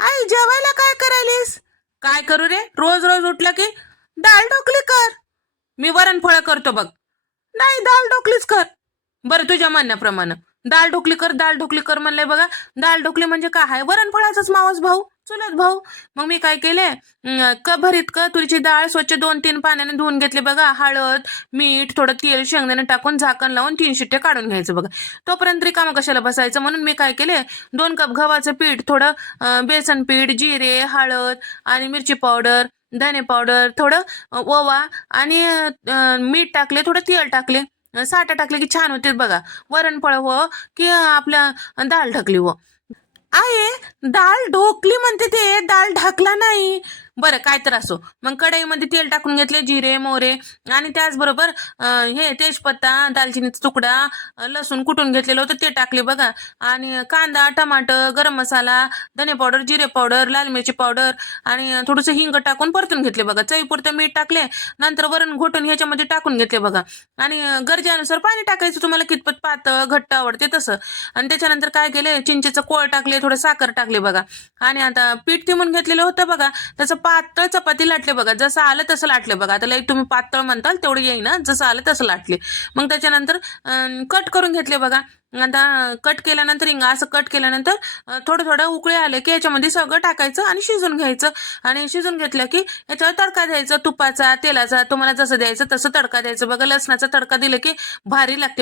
आई जेवायला काय करायलीस? काय करू रे, रोज रोज उठलं की डाळ ढोकली कर. मी वरणफळ करतो बघ. नाही, डाळ ढोकलीच कर. बरं, तुझ्या म्हणण्याप्रमाणे डाळ ढोकली कर. डाळ ढोकली कर म्हणलंय बघा. डाळ ढोकली म्हणजे काय आहे? वरणफळाचाच मावस भाऊ, चुलत भाऊ. मग मी काय केले, कभर इतकं तुरीची डाळ स्वच्छ 2-3 पाण्याने धुवून घेतली बघा. हळद, मीठ, थोडं तेल, शेंगदाणे टाकून झाकण लावून 3 शिट्टे काढून घ्यायचं बघा. तोपर्यंत रिकामं कशाला बसायचं म्हणून मी काय केले, 2 कप गव्हाचं पीठ, थोडं बेसन पीठ, जिरे, हळद आणि मिरची पावडर, धने पावडर, थोडं ओवा आणि मीठ टाकले, थोडं तेल टाकले. साठा टाकले की छान होते बघा. वरणफळ हो की आपल्या डाळ ढकली हो. आहे डाळ ढोकली म्हणते ते, डाळ ढाकला नाही. बरं, काय तर असो. मग कढईमध्ये तेल टाकून घेतले, जिरे, मोहरे आणि त्याचबरोबर हे तेजपत्ता, दालचिनीचा तुकडा, लसूण कुटून घेतलेलं होतं ते टाकले बघा. आणि कांदा, टमाटर, गरम मसाला, धने पावडर, जिरे पावडर, लाल मिरची पावडर आणि थोडंसं हिंग टाकून परतून घेतले बघा. चवीपुरतं मीठ टाकले. नंतर वरण घोटून ह्याच्यामध्ये टाकून घेतले बघा. आणि गरजेनुसार पाणी टाकायचं, तुम्हाला कितपत पातळ घट्ट आवडते तसं. आणि त्याच्यानंतर काय केले, चिंचेचं कोळ टाकले, थोडं साखर टाकले बघा. आणि आता पीठ तिमून घेतलेलं होतं बघा, त्याचं पातळ चपाती लाटले बघा. जसं आलं तसं लाटले बघा. आता लई तुम्ही पातळ म्हणताल तेवढं येईना, जसं आलं तसं लाटले. मग त्याच्यानंतर कट करून घेतले बघा. आता कट केल्यानंतर असं कट केल्यानंतर थोडं थोडं उकळे आले की याच्यामध्ये सगळं टाकायचं आणि शिजून घ्यायचं. आणि शिजून घेतलं की याच्यावर तडका द्यायचा, तुपाचा, तेलाचा, तुम्हाला जसं द्यायचं तसं तडका द्यायचं बघा. लसणाचा तडका दिला की भारी लागते.